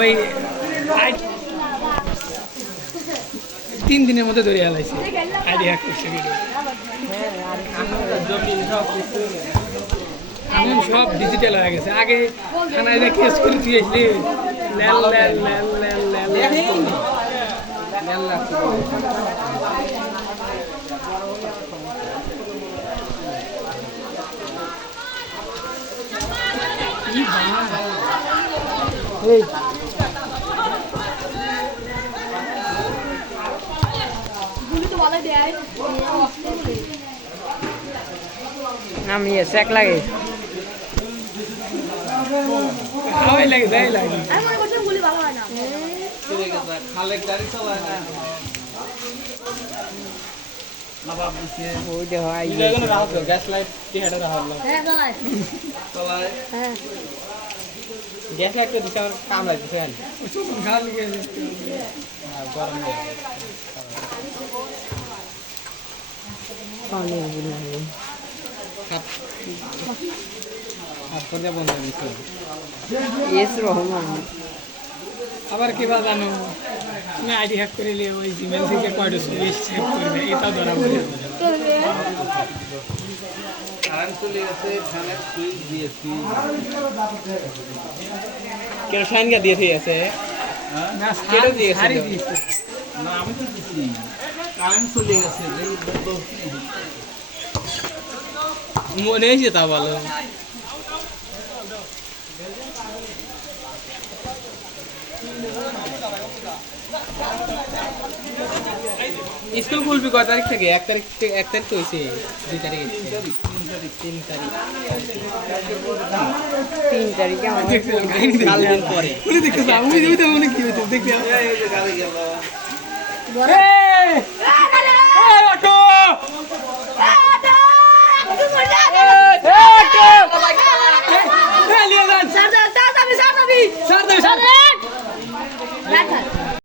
ওই 3 দিনের মধ্যে ধরে হালাইছে আইডি হ্যাক করছে ভিডিও এখন সব ডিজিটাল হয়ে গেছে আগে থানায় যে কেস করে দিয়েছিলি ল্যাল ল্যাল ল্যাল ল্যাল ল্যাল এই আমি চেক লাগে হাওয়াই লাগে যাই লাগে আমি মনে করছিলাম গুলি ভালো হয় না খালে গাড়ি চালায় না নবাব দিছে ওই যে হয় ইলেগন রাহত গ্যাস লাইট কি হেডে রাহল হ্যাঁ ভাই চালায় হ্যাঁ গ্যাস লাইট তো দিছে কাম লাগছে ফ্যান খাল গেছে গরম নেই অনেক বুঝি হাত হাত করে বন্ধ দিছে এস রহমান আবার কি বা জানো তুমি আইডি হ্যাক করে নিয়ে ওই জিমেল থেকে কয়টা লিস্ট সেভ করবে এটা ধরা পড়ে কারেন্ট চলে গেছে ফ্যানে সুইচ দিয়েছি কেরোসাইন গা দিয়ে আছে না কেটে দিয়েছে সারি তো। দিয়েছে না আমি তো দিছি কারেন্ট চলে গেছে মনে হয়েছে তা ভালো স্কুল খুলবি কয় তারিখ থেকে 1 তারিখ থেকে 1 তারিখ তো হয়েছে 2 তারিখ 3 তারিখে আমাদের কাল দিন পরে উনি দেখতে আমি দিতে মনে কি হইতো দেখতে এই যে গাড়ি গেল এই এই অটো সার দাবি স্যার লাঠা